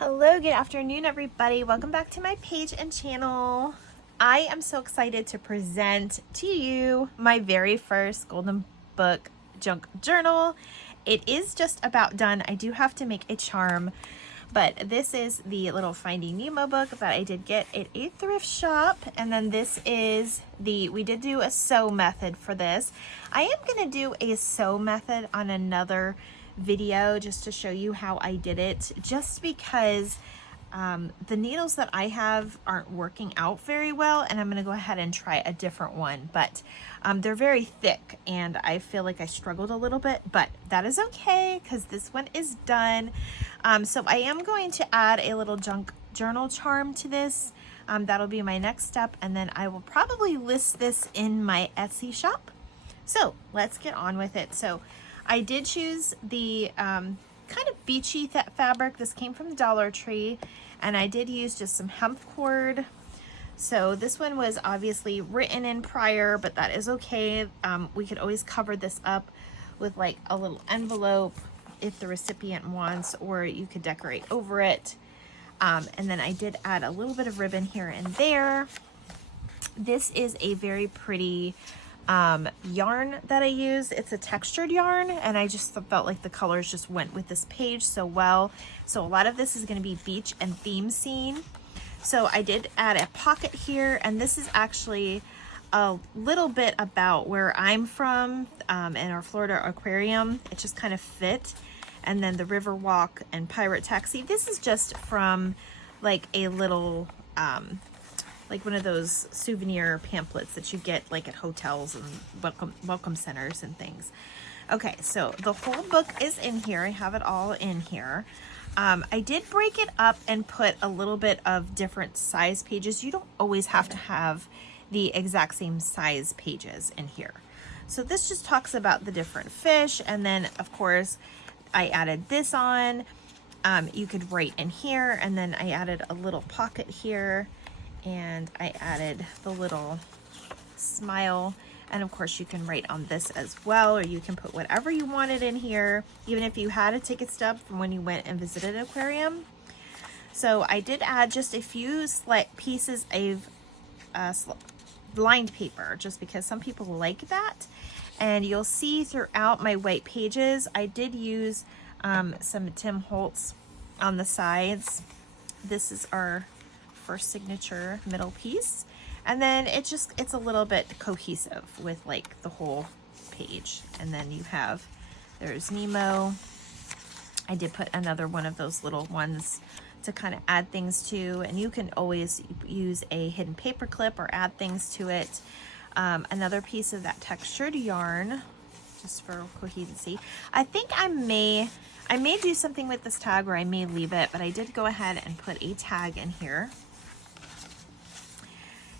Hello, good afternoon, everybody. Welcome back to my page and channel. I am so excited to present to you my very first Golden Book junk journal. It is just about done. I do have to make a charm, but this is the little Finding Nemo book that I did get at a thrift shop. And then this is we did do a sew method for this. I am gonna do a sew method on another video just to show you how I did it, just because the needles that I have aren't working out very well, and I'm gonna go ahead and try a different one, but they're very thick and I feel like I struggled a little bit, but that is okay because this one is done. So I am going to add a little junk journal charm to this. That'll be my next step, and then I will probably list this in my Etsy shop. So let's get on with it. So I did choose the kind of beachy fabric. This came from the Dollar Tree, and I did use just some hemp cord. So this one was obviously written in prior, but that is okay. We could always cover this up with like a little envelope if the recipient wants, or you could decorate over it. And then I did add a little bit of ribbon here and there. This is a very pretty yarn that I use. It's a textured yarn, and I just felt like the colors just went with this page so well. So a lot of this is going to be beach and theme scene. So I did add a pocket here, and this is actually a little bit about where I'm from in our Florida aquarium. It just kind of fit. And then the river walk and pirate taxi. This is just from like a little like one of those souvenir pamphlets that you get like at hotels and welcome centers and things. Okay, so the whole book is in here. I have it all in here. I did break it up and put a little bit of different size pages. You don't always have to have the exact same size pages in here. So this just talks about the different fish, and then of course I added this on. You could write in here, and then I added a little pocket here, and I added the little smile, and of course you can write on this as well, or you can put whatever you wanted in here, even if you had a ticket stub from when you went and visited an aquarium. So I did add just a few pieces of lined paper, just because some people like that. And you'll see throughout my white pages, I did use some Tim Holtz on the sides. This is our first signature middle piece, and then it's a little bit cohesive with like the whole page. And then you have, there's Nemo. I did put another one of those little ones to kind of add things to, and you can always use a hidden paper clip or add things to it. Another piece of that textured yarn just for coherency. I think I may do something with this tag, or I may leave it, but I did go ahead and put a tag in here.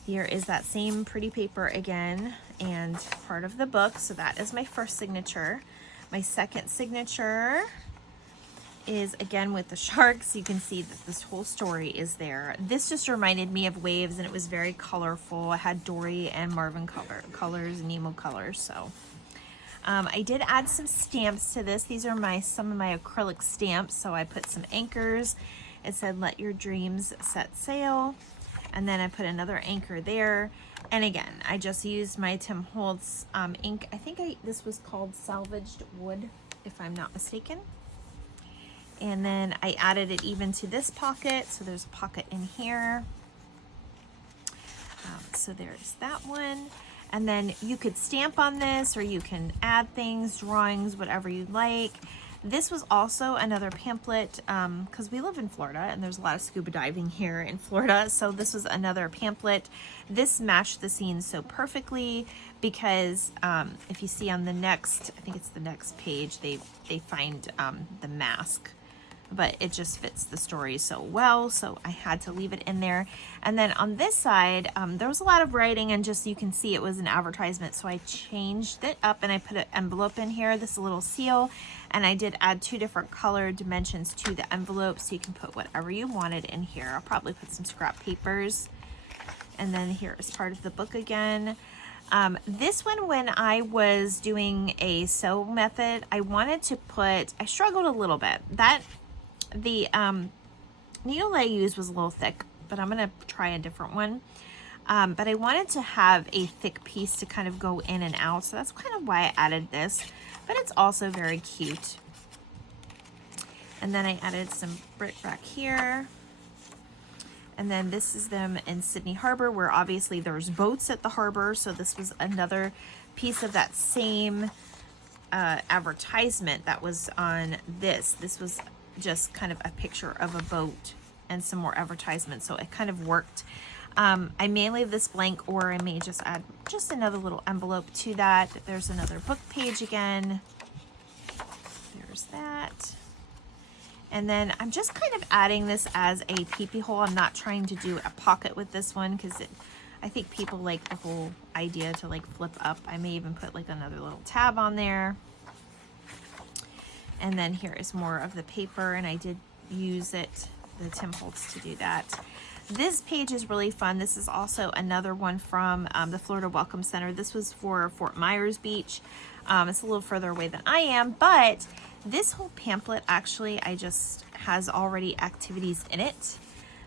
Here is that same pretty paper again, and part of the book. So that is my first signature. My second signature is again with the sharks. You can see that this whole story is there. This just reminded me of waves, and it was very colorful. I had Dory and Marvin colors, Nemo colors. So I did add some stamps to this. These are some of my acrylic stamps. So I put some anchors. It said, "Let your dreams set sail." And then I put another anchor there. And again, I just used my Tim Holtz ink. I think this was called Salvaged Wood, if I'm not mistaken. And then I added it even to this pocket. So there's a pocket in here. So there's that one. And then you could stamp on this, or you can add things, drawings, whatever you like. This was also another pamphlet, because we live in Florida and there's a lot of scuba diving here in Florida. So this was another pamphlet. This matched the scene so perfectly because if you see on the next, I think it's the next page, they find the mask, but it just fits the story so well. So I had to leave it in there. And then on this side, there was a lot of writing, and just, you can see it was an advertisement. So I changed it up and I put an envelope in here, this little seal. And I did add 2 different color dimensions to the envelope, so you can put whatever you wanted in here. I'll probably put some scrap papers. And then here is part of the book again. This one, when I was doing a sew method, I wanted to put, I struggled a little bit. The needle I used was a little thick, but I'm gonna try a different one. But I wanted to have a thick piece to kind of go in and out, so that's kind of why I added this, but it's also very cute. And then I added some brick back here. And then this is them in Sydney Harbor, where obviously there's boats at the harbor. So this was another piece of that same advertisement that was on this. This was just kind of a picture of a boat and some more advertisements. So it kind of worked. I may leave this blank, or I may just add just another little envelope to that. There's another book page again. There's that. And then I'm just kind of adding this as a peepee hole. I'm not trying to do a pocket with this one because I think people like the whole idea to like flip up. I may even put like another little tab on there. And then here is more of the paper, and I did use it, the Tim Holtz, to do that. This page is really fun. This is also another one from the Florida Welcome Center. This was for Fort Myers Beach. It's a little further away than I am, but this whole pamphlet actually has already activities in it.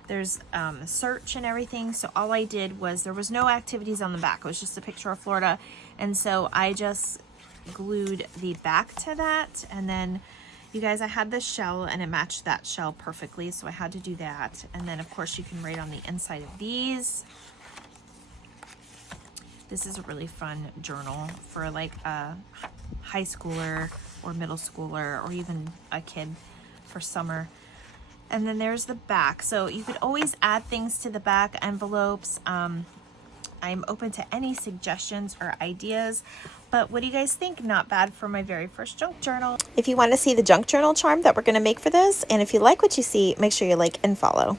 There's a search and everything. So all I did was, there was no activities on the back. It was just a picture of Florida. And so I just glued the back to that. And then, you guys, I had this shell and it matched that shell perfectly. So I had to do that. And then of course you can write on the inside of these. This is a really fun journal for like a high schooler or middle schooler, or even a kid for summer. And then there's the back. So you could always add things to the back, envelopes. I'm open to any suggestions or ideas, but what do you guys think? Not bad for my very first junk journal. If you want to see the junk journal charm that we're going to make for this, and if you like what you see, make sure you like and follow.